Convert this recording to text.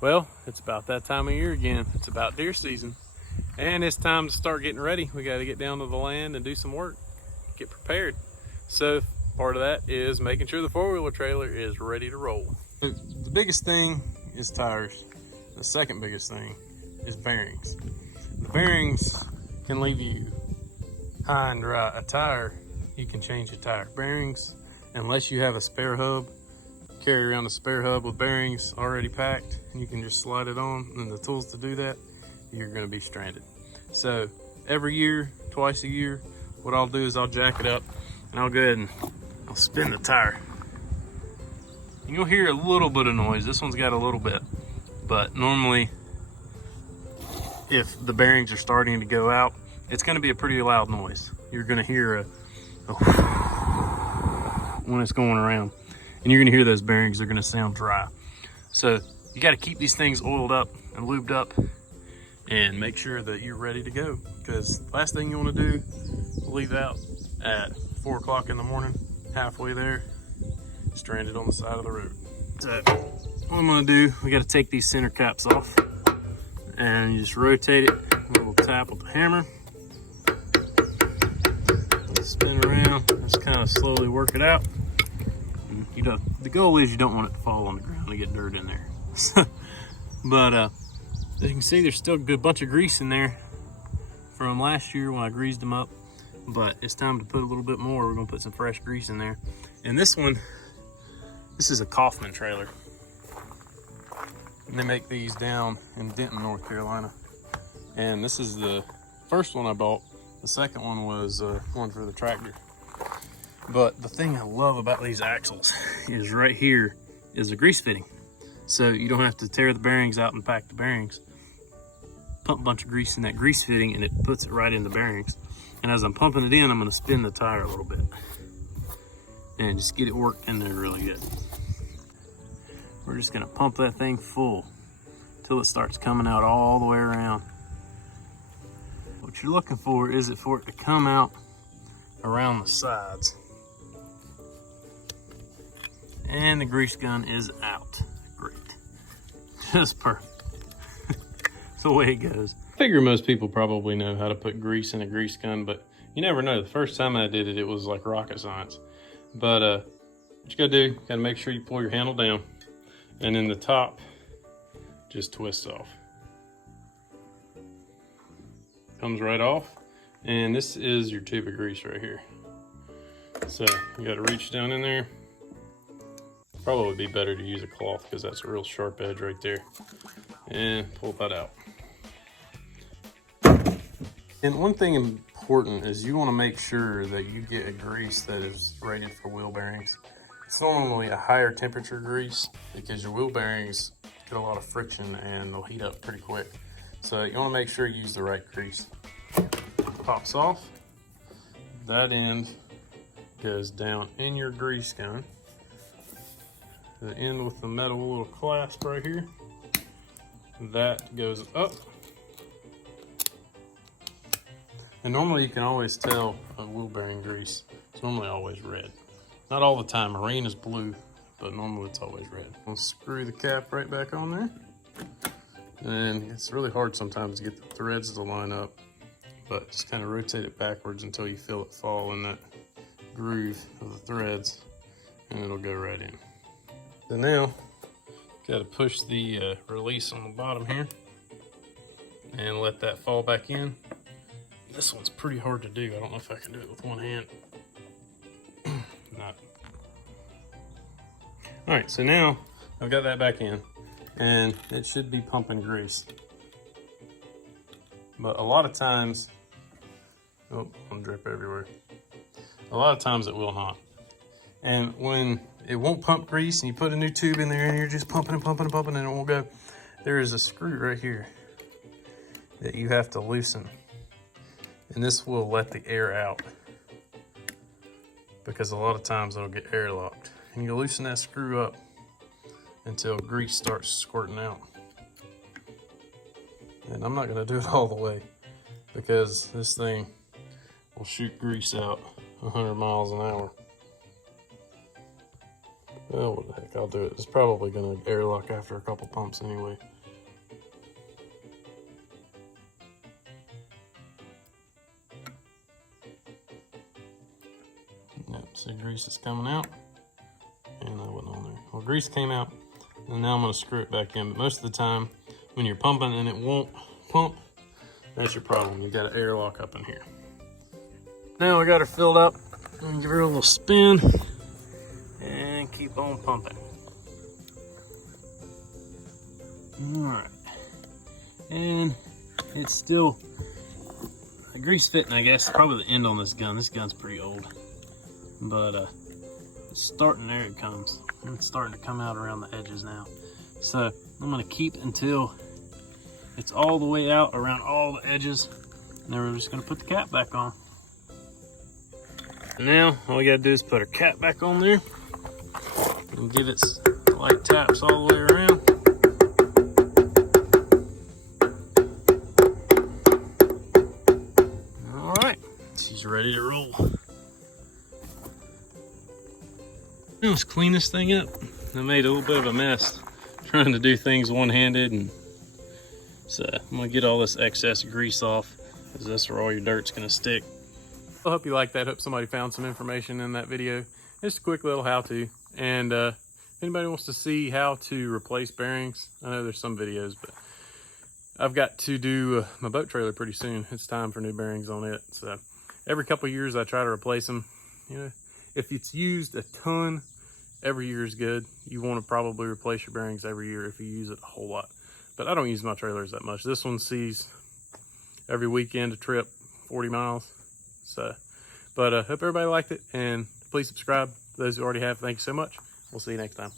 Well, it's about that time of year again. It's about deer season, and it's time to start getting ready. We got to get down to the land and do some work, get prepared. So part of that is making sure the four-wheeler trailer is ready to roll. The biggest thing is tires. The second biggest thing is bearings. The bearings can leave you high and dry. A tire, you can change a tire. Bearings, unless you have a spare hub, carry around a spare hub with bearings already packed, and you can just slide it on, and the tools to do that, you're gonna be stranded. So every year, twice a year, what I'll do is I'll jack it up and I'll go ahead and I'll spin the tire. And you'll hear a little bit of noise. This one's got a little bit, but normally if the bearings are starting to go out, it's gonna be a pretty loud noise. You're gonna hear a when it's going around. And you're gonna hear those bearings, they're gonna sound dry. So you gotta keep these things oiled up and lubed up and make sure that you're ready to go. Because last thing you wanna do, leave out at 4 o'clock in the morning, halfway there, stranded on the side of the road. So what I'm gonna do, we gotta take these center caps off and you just rotate it, a little tap with the hammer. Spin around, just kind of slowly work it out. You know, the goal is you don't want it to fall on the ground and get dirt in there. But as you can see, there's still a good bunch of grease in there from last year when I greased them up. But it's time to put a little bit more. We're gonna put some fresh grease in there. And this one, this is a Kaufman trailer. And they make these down in Denton, North Carolina. And this is the first one I bought. The second one was one for the tractor. But the thing I love about these axles is right here is a grease fitting. So you don't have to tear the bearings out and pack the bearings. Pump a bunch of grease in that grease fitting and it puts it right in the bearings. And as I'm pumping it in, I'm gonna spin the tire a little bit and just get it worked in there really good. We're just gonna pump that thing full until it starts coming out all the way around. What you're looking for is for it to come out around the sides. And the grease gun is out. Great. Just perfect. That's the way it goes. I figure most people probably know how to put grease in a grease gun, but you never know. The first time I did it, it was like rocket science. But what you gotta do, gotta make sure you pull your handle down, and then the top just twists off. Comes right off, and this is your tube of grease right here. So you gotta reach down in there. Probably would be better to use a cloth because that's a real sharp edge right there. And pull that out. And one thing important is you want to make sure that you get a grease that is rated for wheel bearings. It's normally a higher temperature grease because your wheel bearings get a lot of friction and they'll heat up pretty quick. So you want to make sure you use the right grease. Pops off. That end goes down in your grease gun. The end with the metal little clasp right here. That goes up. And normally you can always tell a wheel bearing grease. It's normally always red. Not all the time, marine is blue, but normally it's always red. We'll screw the cap right back on there. And it's really hard sometimes to get the threads to line up, but just kind of rotate it backwards until you feel it fall in that groove of the threads, and it'll go right in. So now, got to push the release on the bottom here and let that fall back in. This one's pretty hard to do. I don't know if I can do it with one hand. Not. All right, so now I've got that back in and it should be pumping grease. But a lot of times, oh, I'm drip everywhere. A lot of times it will not. And when it won't pump grease and you put a new tube in there and you're just pumping and pumping and pumping and it won't go, there is a screw right here that you have to loosen. And this will let the air out because a lot of times it'll get airlocked. And you loosen that screw up until grease starts squirting out. And I'm not gonna do it all the way because this thing will shoot grease out 100 miles an hour. Well, what the heck, I'll do it. It's probably gonna airlock after a couple pumps anyway. Yep, see grease is coming out. And that wasn't on there. Well, grease came out, and now I'm gonna screw it back in. But most of the time, when you're pumping and it won't pump, that's your problem. You got an airlock up in here. Now I got her filled up. I'm gonna give her a little spin and keep on pumping. All right, and it's still grease fitting, I guess. Probably the end on this gun. This gun's pretty old, but it's starting. There it comes. It's starting to come out around the edges now. So I'm gonna keep until it's all the way out around all the edges, and then we're just gonna put the cap back on. And now all we gotta do is put our cap back on there and give it light taps all the way around. All right, she's ready to roll. Now let's clean this thing up. I made a little bit of a mess trying to do things one-handed, and so I'm gonna get all this excess grease off, because that's where all your dirt's gonna stick. I hope you liked that. Hope somebody found some information in that video. Just a quick little how-to. And if anybody wants to see how to replace bearings, I know there's some videos, but I've got to do my boat trailer pretty soon. It's time for new bearings on it. So every couple of years I try to replace them. You know, if it's used a ton, every year is good. You want to probably replace your bearings every year if you use it a whole lot. But I don't use my trailers that much. This one sees every weekend a trip, 40 miles. So, but hope everybody liked it, and please subscribe. Those who already have, thank you so much. We'll see you next time.